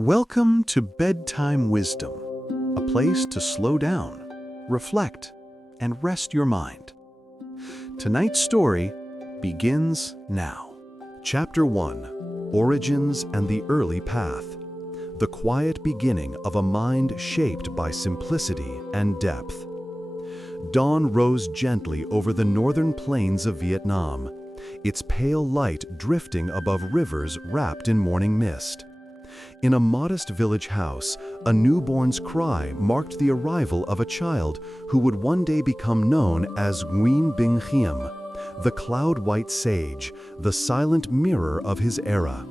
Welcome to Bedtime Wisdom, a place to slow down, reflect, and rest your mind. Tonight's story begins now. Chapter 1, Origins and the Early Path. The quiet beginning of a mind shaped by simplicity and depth. Dawn rose gently over the northern plains of Vietnam, its pale light drifting above rivers wrapped in morning mist. In a modest village house, a newborn's cry marked the arrival of a child who would one day become known as Nguyen Binh Khiem, the cloud-white sage, the silent mirror of his era.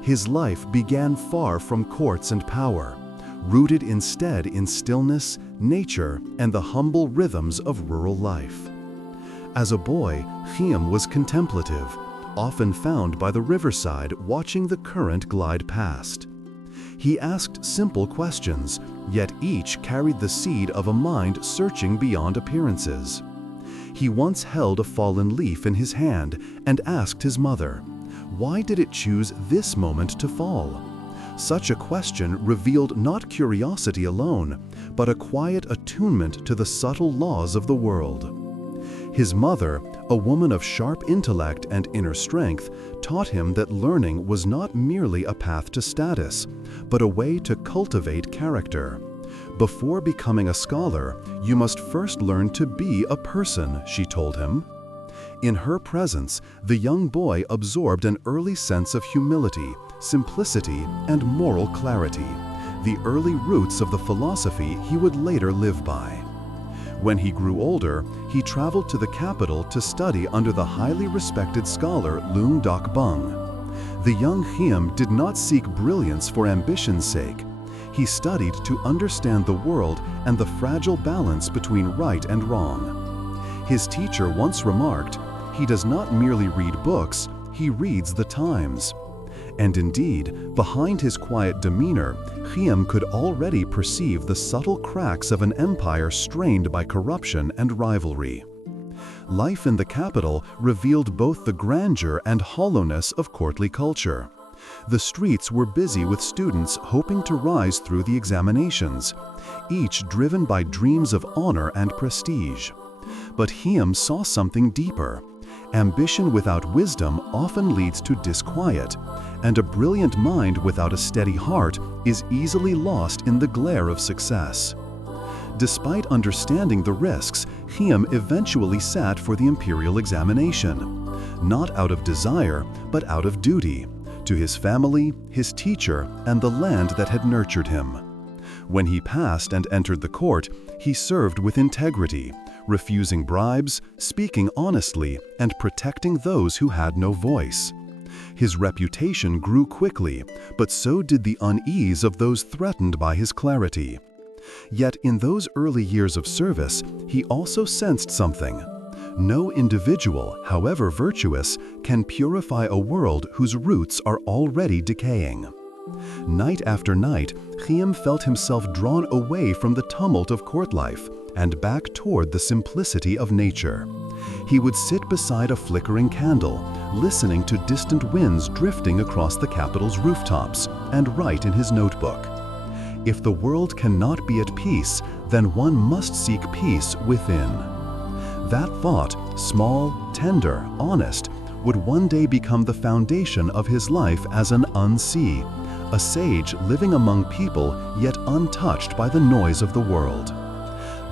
His life began far from courts and power, rooted instead in stillness, nature, and the humble rhythms of rural life. As a boy, Khiem was contemplative, often found by the riverside watching the current glide past. He asked simple questions, yet each carried the seed of a mind searching beyond appearances. He once held a fallen leaf in his hand and asked his mother, why did it choose this moment to fall? Such a question revealed not curiosity alone, but a quiet attunement to the subtle laws of the world. His mother, a woman of sharp intellect and inner strength, taught him that learning was not merely a path to status, but a way to cultivate character. Before becoming a scholar, you must first learn to be a person, she told him. In her presence, the young boy absorbed an early sense of humility, simplicity, and moral clarity, the early roots of the philosophy he would later live by. When he grew older, he traveled to the capital to study under the highly respected scholar Luong Doc Bung. The young Khiem did not seek brilliance for ambition's sake. He studied to understand the world and the fragile balance between right and wrong. His teacher once remarked, "He does not merely read books, he reads the times." And indeed, behind his quiet demeanor, Khiem could already perceive the subtle cracks of an empire strained by corruption and rivalry. Life in the capital revealed both the grandeur and hollowness of courtly culture. The streets were busy with students hoping to rise through the examinations, each driven by dreams of honor and prestige. But Khiem saw something deeper. Ambition without wisdom often leads to disquiet, and a brilliant mind without a steady heart is easily lost in the glare of success. Despite understanding the risks, Khiem eventually sat for the imperial examination, not out of desire, but out of duty, to his family, his teacher, and the land that had nurtured him. When he passed and entered the court, he served with integrity, refusing bribes, speaking honestly, and protecting those who had no voice. His reputation grew quickly, but so did the unease of those threatened by his clarity. Yet in those early years of service, he also sensed something. No individual, however virtuous, can purify a world whose roots are already decaying. Night after night, Khiem felt himself drawn away from the tumult of court life and back toward the simplicity of nature. He would sit beside a flickering candle, listening to distant winds drifting across the capital's rooftops, and write in his notebook, "If the world cannot be at peace, then one must seek peace within." That thought, small, tender, honest, would one day become the foundation of his life as an unsee, a sage living among people yet untouched by the noise of the world.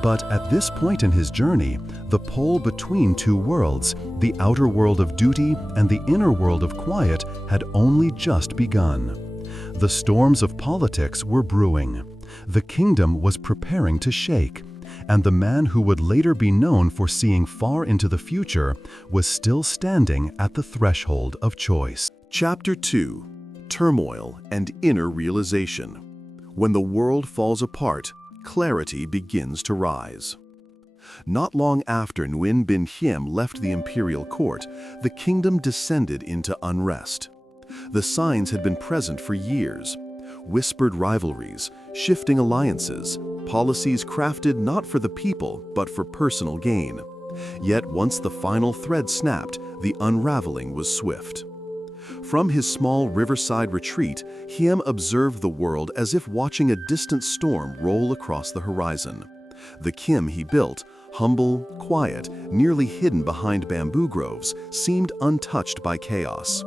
But at this point in his journey, the pole between two worlds, the outer world of duty and the inner world of quiet, had only just begun. The storms of politics were brewing. The kingdom was preparing to shake, and the man who would later be known for seeing far into the future was still standing at the threshold of choice. Chapter 2, Turmoil and Inner Realization. When the world falls apart, clarity begins to rise. Not long after Nguyen Binh Khiem left the imperial court, the kingdom descended into unrest. The signs had been present for years: whispered rivalries, shifting alliances, policies crafted not for the people but for personal gain. Yet once the final thread snapped, the unraveling was swift. From his small riverside retreat, Khiem observed the world as if watching a distant storm roll across the horizon. The Khiem he built, humble, quiet, nearly hidden behind bamboo groves, seemed untouched by chaos.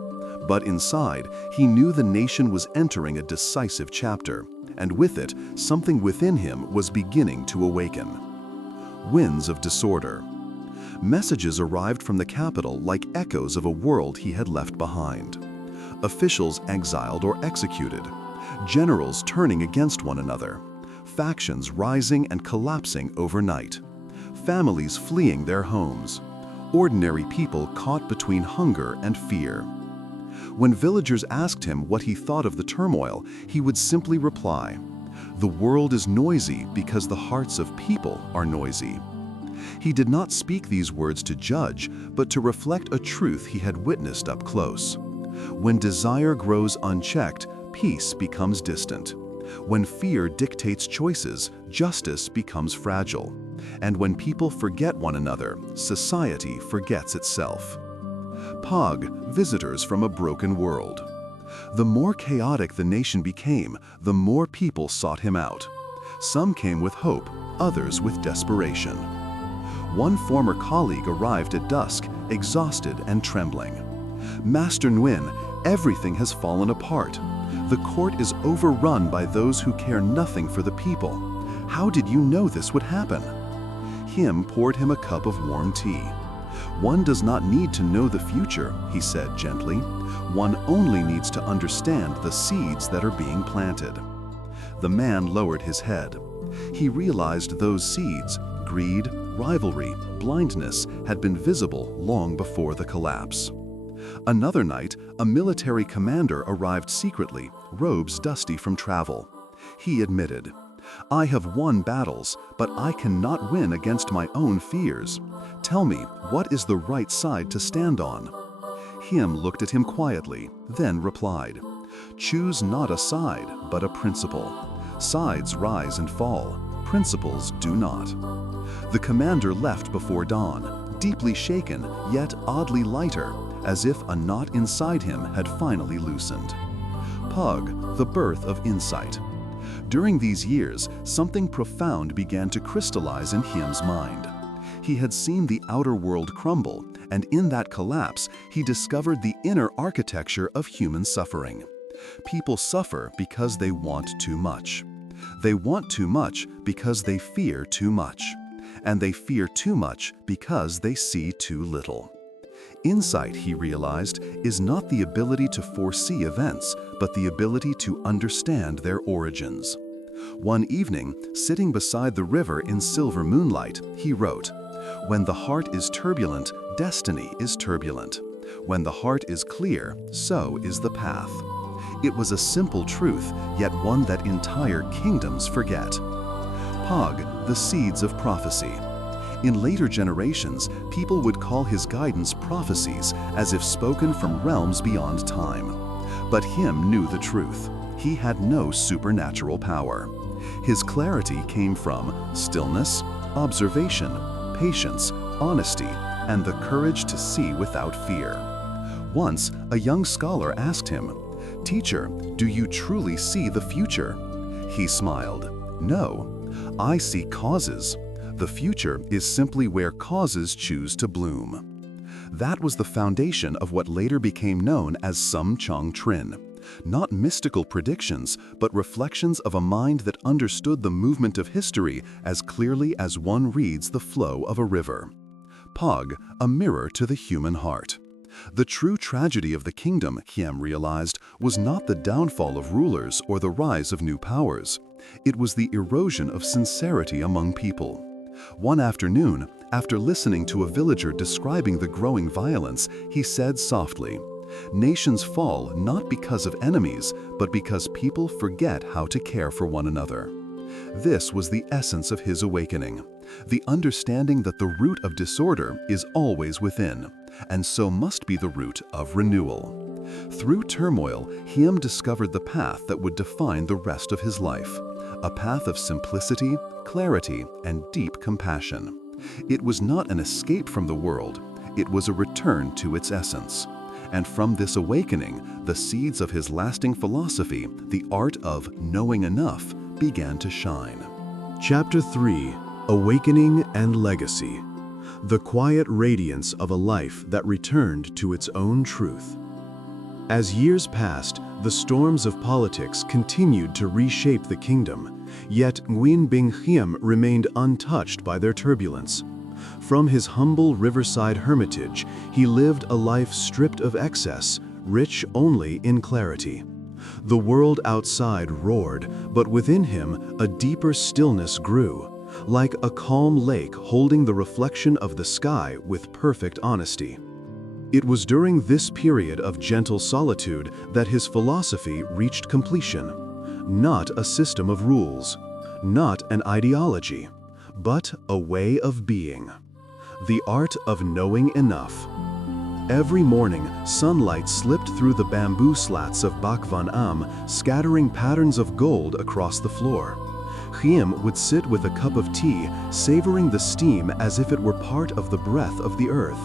But inside, he knew the nation was entering a decisive chapter, and with it, something within him was beginning to awaken. Winds of disorder. Messages arrived from the capital like echoes of a world he had left behind. Officials exiled or executed, generals turning against one another, factions rising and collapsing overnight, families fleeing their homes, ordinary people caught between hunger and fear. When villagers asked him what he thought of the turmoil, he would simply reply, "The world is noisy because the hearts of people are noisy." He did not speak these words to judge, but to reflect a truth he had witnessed up close. When desire grows unchecked, peace becomes distant. When fear dictates choices, justice becomes fragile. And when people forget one another, society forgets itself. Pog, visitors from a broken world. The more chaotic the nation became, the more people sought him out. Some came with hope, others with desperation. One former colleague arrived at dusk, exhausted and trembling. "Master Nguyen, everything has fallen apart. The court is overrun by those who care nothing for the people. How did you know this would happen?" Khiem poured him a cup of warm tea. "One does not need to know the future," he said gently. "One only needs to understand the seeds that are being planted." The man lowered his head. He realized those seeds, greed, rivalry, blindness, had been visible long before the collapse. Another night, a military commander arrived secretly, robes dusty from travel. He admitted, "I have won battles, but I cannot win against my own fears. Tell me, what is the right side to stand on?" Khiem looked at him quietly, then replied, "Choose not a side, but a principle. Sides rise and fall, principles do not." The commander left before dawn, deeply shaken, yet oddly lighter, as if a knot inside him had finally loosened. Pug, the birth of insight. During these years, something profound began to crystallize in Khiem's mind. He had seen the outer world crumble, and in that collapse, he discovered the inner architecture of human suffering. People suffer because they want too much. They want too much because they fear too much. And they fear too much because they see too little. Insight, he realized, is not the ability to foresee events, but the ability to understand their origins. One evening, sitting beside the river in silver moonlight, he wrote, "When the heart is turbulent, destiny is turbulent. When the heart is clear, so is the path." It was a simple truth, yet one that entire kingdoms forget. Pog, the seeds of prophecy. In later generations, people would call his guidance prophecies, as if spoken from realms beyond time. But Khiem knew the truth. He had no supernatural power. His clarity came from stillness, observation, patience, honesty, and the courage to see without fear. Once, a young scholar asked him, "Teacher, do you truly see the future?" He smiled, "No, I see causes. The future is simply where causes choose to bloom." That was the foundation of what later became known as Sum Chong Trin. Not mystical predictions, but reflections of a mind that understood the movement of history as clearly as one reads the flow of a river. Pog, a mirror to the human heart. The true tragedy of the kingdom, Khiem realized, was not the downfall of rulers or the rise of new powers. It was the erosion of sincerity among people. One afternoon, after listening to a villager describing the growing violence, he said softly, "Nations fall not because of enemies, but because people forget how to care for one another." This was the essence of his awakening, the understanding that the root of disorder is always within, and so must be the root of renewal. Through turmoil, Khiem discovered the path that would define the rest of his life, a path of simplicity, clarity, and deep compassion. It was not an escape from the world, it was a return to its essence. And from this awakening, the seeds of his lasting philosophy, the art of knowing enough, began to shine. Chapter 3: Awakening and Legacy. The quiet radiance of a life that returned to its own truth. As years passed, the storms of politics continued to reshape the kingdom, yet Nguyen Binh Khiem remained untouched by their turbulence. From his humble riverside hermitage, he lived a life stripped of excess, rich only in clarity. The world outside roared, but within him a deeper stillness grew, like a calm lake holding the reflection of the sky with perfect honesty. It was during this period of gentle solitude that his philosophy reached completion. Not a system of rules, not an ideology, but a way of being. The art of knowing enough. Every morning, sunlight slipped through the bamboo slats of Bac Van Am, scattering patterns of gold across the floor. Khiem would sit with a cup of tea, savoring the steam as if it were part of the breath of the earth.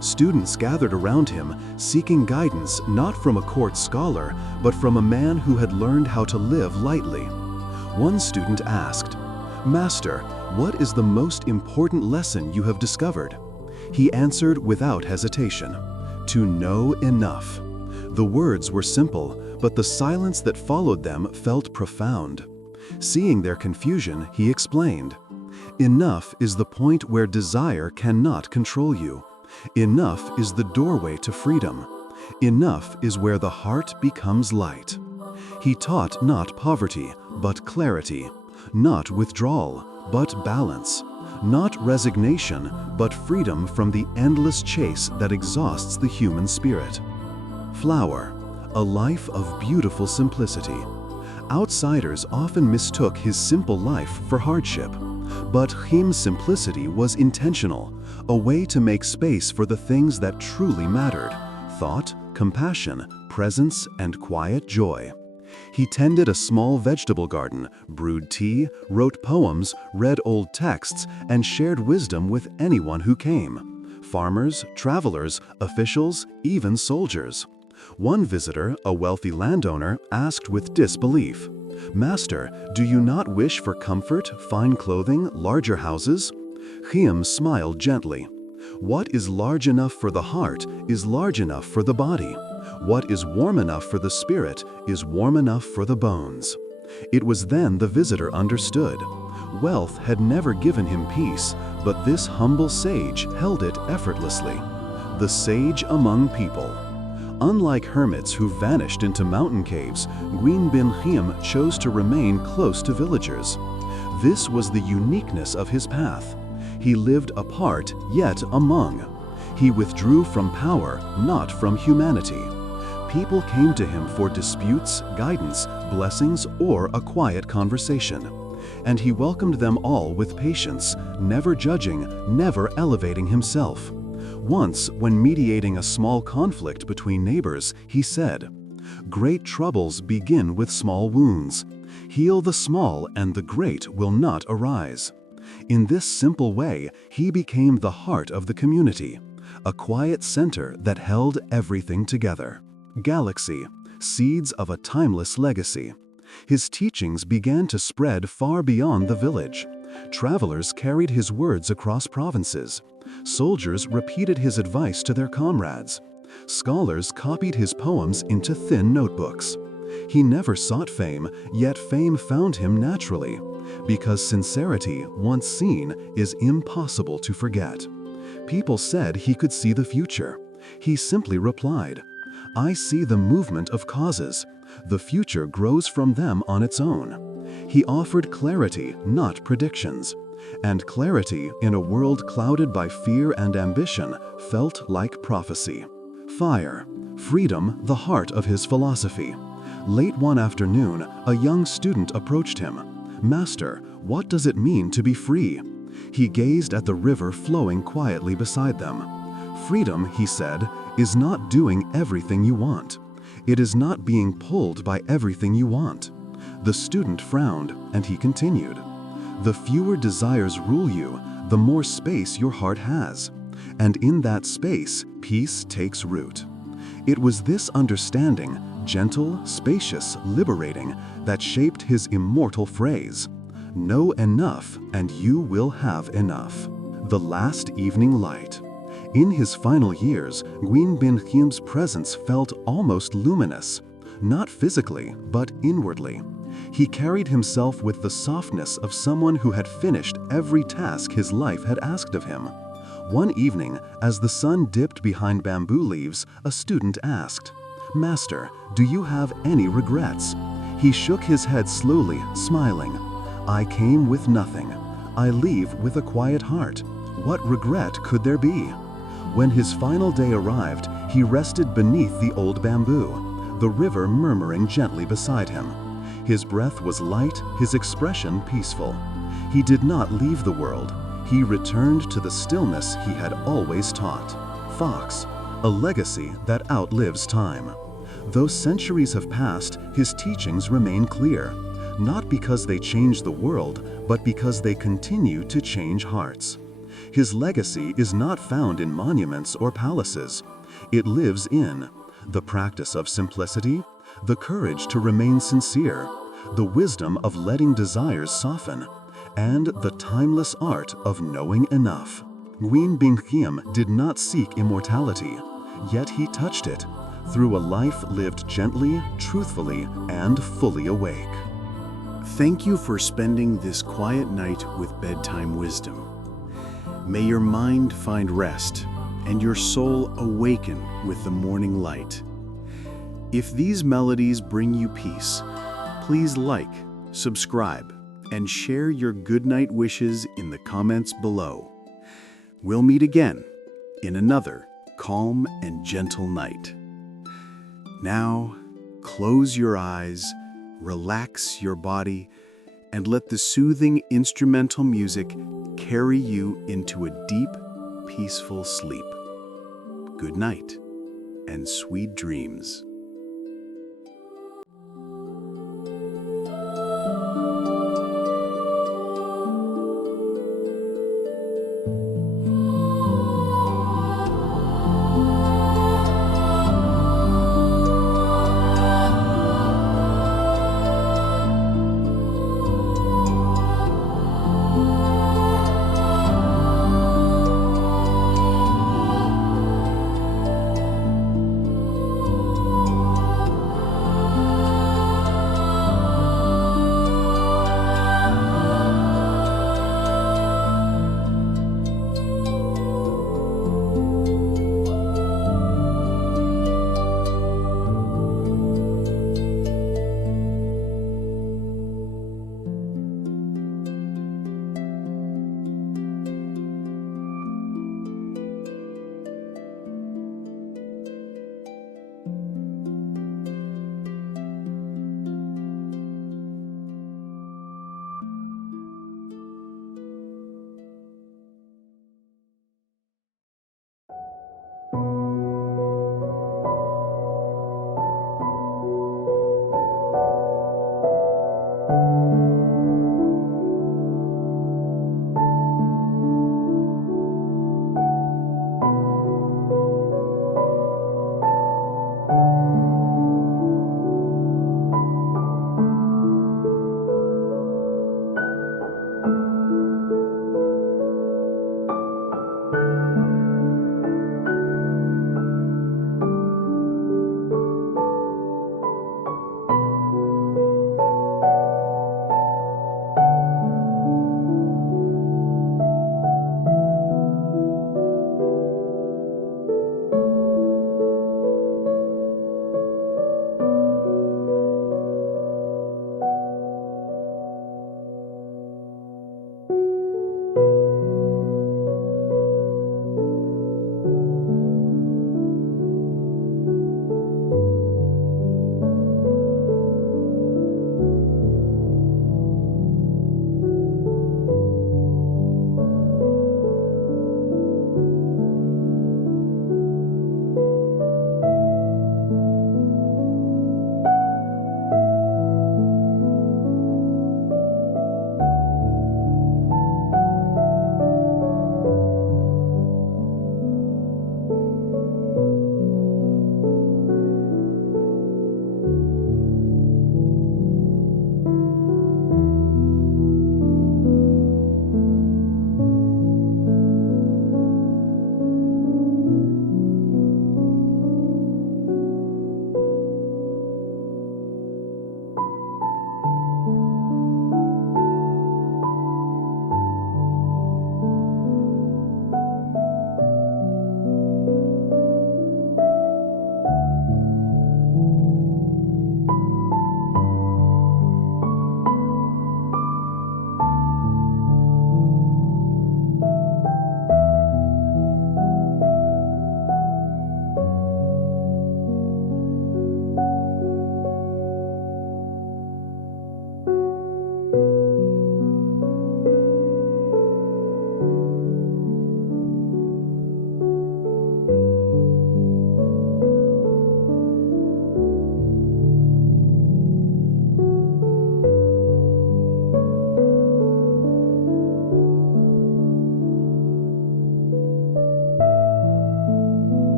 Students gathered around him, seeking guidance not from a court scholar, but from a man who had learned how to live lightly. One student asked, "Master, what is the most important lesson you have discovered?" He answered without hesitation, "To know enough." The words were simple, but the silence that followed them felt profound. Seeing their confusion, he explained, "Enough is the point where desire cannot control you. Enough is the doorway to freedom. Enough is where the heart becomes light." He taught not poverty, but clarity, not withdrawal, but balance, not resignation, but freedom from the endless chase that exhausts the human spirit. Flower, a life of beautiful simplicity. Outsiders often mistook his simple life for hardship, but Khiem's simplicity was intentional, a way to make space for the things that truly mattered: thought, compassion, presence, and quiet joy. He tended a small vegetable garden, brewed tea, wrote poems, read old texts, and shared wisdom with anyone who came: farmers, travelers, officials, even soldiers. One visitor, a wealthy landowner, asked with disbelief, "Master, do you not wish for comfort, fine clothing, larger houses?" Khiem smiled gently. "What is large enough for the heart is large enough for the body. What is warm enough for the spirit is warm enough for the bones." It was then the visitor understood. Wealth had never given him peace, but this humble sage held it effortlessly. The sage among people. Unlike hermits who vanished into mountain caves, Nguyen Binh Khiem chose to remain close to villagers. This was the uniqueness of his path. He lived apart, yet among. He withdrew from power, not from humanity. People came to him for disputes, guidance, blessings, or a quiet conversation. And he welcomed them all with patience, never judging, never elevating himself. Once, when mediating a small conflict between neighbors, he said, "Great troubles begin with small wounds. Heal the small and the great will not arise." In this simple way, he became the heart of the community, a quiet center that held everything together. Galaxy, seeds of a timeless legacy. His teachings began to spread far beyond the village. Travelers carried his words across provinces. Soldiers repeated his advice to their comrades. Scholars copied his poems into thin notebooks. He never sought fame, yet fame found him naturally, because sincerity, once seen, is impossible to forget. People said he could see the future. He simply replied, "I see the movement of causes. The future grows from them on its own." He offered clarity, not predictions. And clarity, in a world clouded by fear and ambition, felt like prophecy. Fire, freedom, the heart of his philosophy. Late one afternoon, a young student approached him. "Master, what does it mean to be free?" He gazed at the river flowing quietly beside them. "Freedom," he said, "is not doing everything you want. It is not being pulled by everything you want." The student frowned, and he continued, "The fewer desires rule you, the more space your heart has. And in that space, peace takes root." It was this understanding, gentle, spacious, liberating, that shaped his immortal phrase, "Know enough and you will have enough." The last evening light. In his final years, Nguyen Binh Khiem's presence felt almost luminous, not physically, but inwardly. He carried himself with the softness of someone who had finished every task his life had asked of him. One evening, as the sun dipped behind bamboo leaves, a student asked, "Master, do you have any regrets?" He shook his head slowly, smiling. "I came with nothing. I leave with a quiet heart. What regret could there be?" When his final day arrived, he rested beneath the old bamboo, the river murmuring gently beside him. His breath was light, his expression peaceful. He did not leave the world. He returned to the stillness he had always taught. Fox, a legacy that outlives time. Though centuries have passed, his teachings remain clear, not because they change the world, but because they continue to change hearts. His legacy is not found in monuments or palaces. It lives in the practice of simplicity, the courage to remain sincere, the wisdom of letting desires soften, and the timeless art of knowing enough. Nguyen Binh Khiem did not seek immortality, yet he touched it through a life lived gently, truthfully, and fully awake. Thank you for spending this quiet night with Bedtime Wisdom. May your mind find rest and your soul awaken with the morning light. If these melodies bring you peace, please like, subscribe, and share your goodnight wishes in the comments below. We'll meet again in another calm and gentle night. Now, close your eyes, relax your body, and let the soothing instrumental music carry you into a deep, peaceful sleep. Good night and sweet dreams.